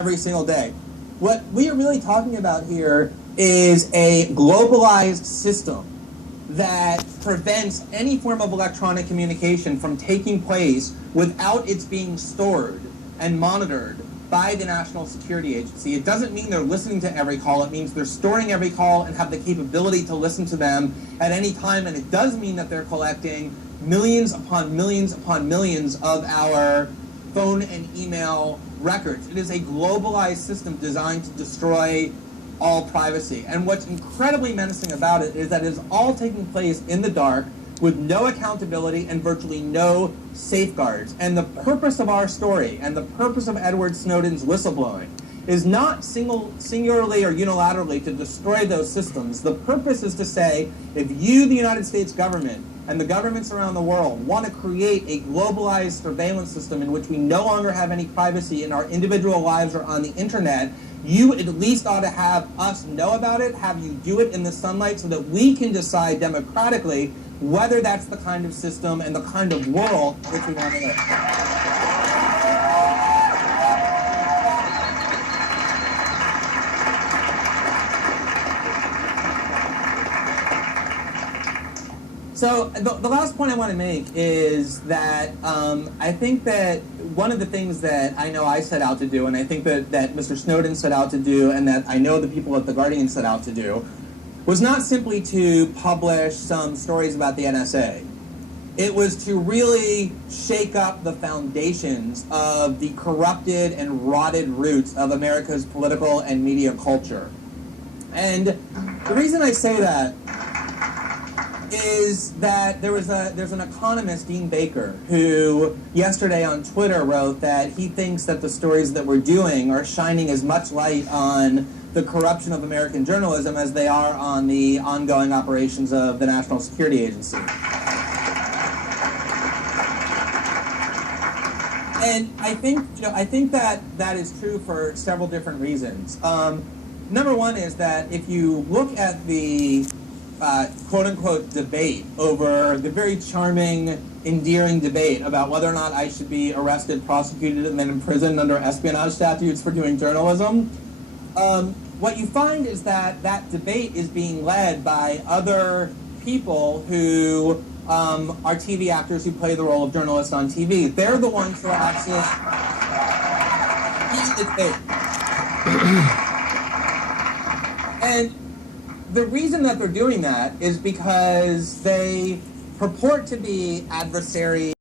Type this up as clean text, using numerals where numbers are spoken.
every single day. What we are really talking about here is a globalized system that prevents any form of electronic communication from taking place without its being stored and monitored by the National Security Agency. It doesn't mean they're listening to every call. It means they're storing every call and have the capability to listen to them at any time. And it does mean that they're collecting millions upon millions upon millions of our phone and email records. It is a globalized system designed to destroy all privacy. And what's incredibly menacing about it is that it is all taking place in the dark with no accountability and virtually no safeguards. And the purpose of our story and the purpose of Edward Snowden's whistleblowing is not singularly or unilaterally to destroy those systems. The purpose is to say, if you, the United States government, and the governments around the world want to create a globalized surveillance system in which we no longer have any privacy and our individual lives are on the internet, you at least ought to have us know about it, have you do it in the sunlight so that we can decide democratically whether that's the kind of system and the kind of world which we want to live. So the last point I want to make is that I think that one of the things that I know I set out to do, and I think that Mr. Snowden set out to do, and that I know the people at The Guardian set out to do, was not simply to publish some stories about the NSA. It was to really shake up the foundations of the corrupted and rotted roots of America's political and media culture. And the reason I say that is that there's an economist, Dean Baker, who yesterday on Twitter wrote that he thinks that the stories that we're doing are shining as much light on the corruption of American journalism as they are on the ongoing operations of the National Security Agency. And I think that is true for several different reasons. Number one is that if you look at the quote-unquote debate over the very charming, endearing debate about whether or not I should be arrested, prosecuted, and then imprisoned under espionage statutes for doing journalism, what you find is that that debate is being led by other people who are TV actors who play the role of journalists on TV. They're the ones who are actually in the debate. And the reason that they're doing that is because they purport to be adversaries